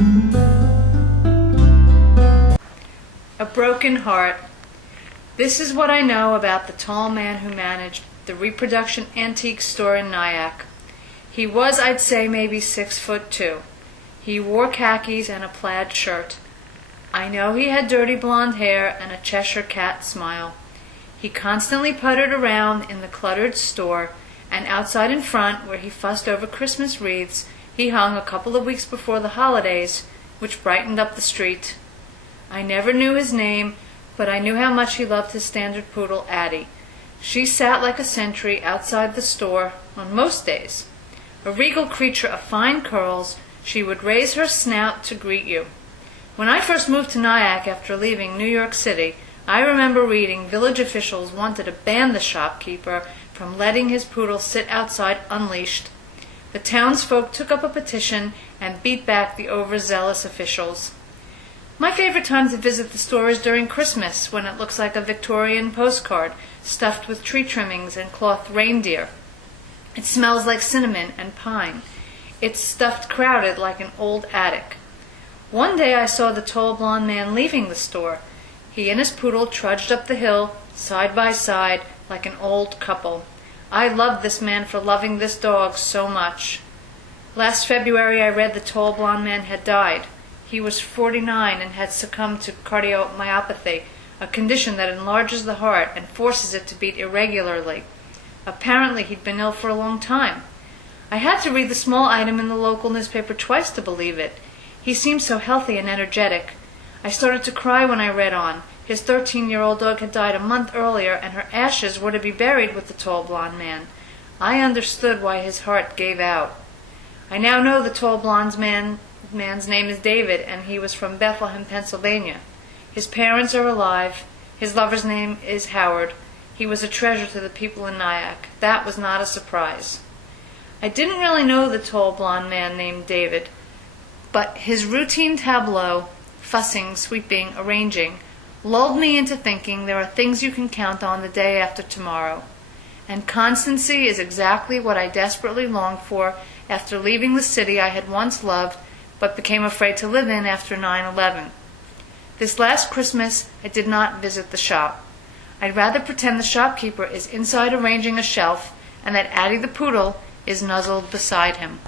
A broken heart. This is what I know about the tall man who managed the reproduction antique store in Nyack. He was, I'd say, maybe 6'2". He wore khakis and a plaid shirt. I know he had dirty blonde hair and a Cheshire cat smile. He constantly puttered around in the cluttered store, and outside in front, where he fussed over Christmas wreaths, he hung a couple of weeks before the holidays, which brightened up the street. I never knew his name, but I knew how much he loved his standard poodle, Addie. She sat like a sentry outside the store on most days. A regal creature of fine curls, she would raise her snout to greet you. When I first moved to Nyack after leaving New York City, I remember reading village officials wanted to ban the shopkeeper from letting his poodle sit outside unleashed. The townsfolk took up a petition and beat back the overzealous officials. My favorite time to visit the store is during Christmas, when it looks like a Victorian postcard, stuffed with tree trimmings and cloth reindeer. It smells like cinnamon and pine. It's stuffed crowded like an old attic. One day I saw the tall blonde man leaving the store. He and his poodle trudged up the hill, side by side, like an old couple. I loved this man for loving this dog so much. Last February I read the tall blonde man had died. He was 49 and had succumbed to cardiomyopathy, a condition that enlarges the heart and forces it to beat irregularly. Apparently he'd been ill for a long time. I had to read the small item in the local newspaper twice to believe it. He seemed so healthy and energetic. I started to cry when I read on. His 13-year-old dog had died a month earlier, and her ashes were to be buried with the tall blonde man. I understood why his heart gave out. I now know the tall blonde man's name is David, and he was from Bethlehem, Pennsylvania. His parents are alive. His lover's name is Howard. He was a treasure to the people in Nyack. That was not a surprise. I didn't really know the tall blonde man named David, but his routine tableau, fussing, sweeping, arranging, lulled me into thinking there are things you can count on the day after tomorrow. And constancy is exactly what I desperately longed for after leaving the city I had once loved but became afraid to live in after 9/11. This last Christmas, I did not visit the shop. I'd rather pretend the shopkeeper is inside arranging a shelf and that Addie the poodle is nuzzled beside him.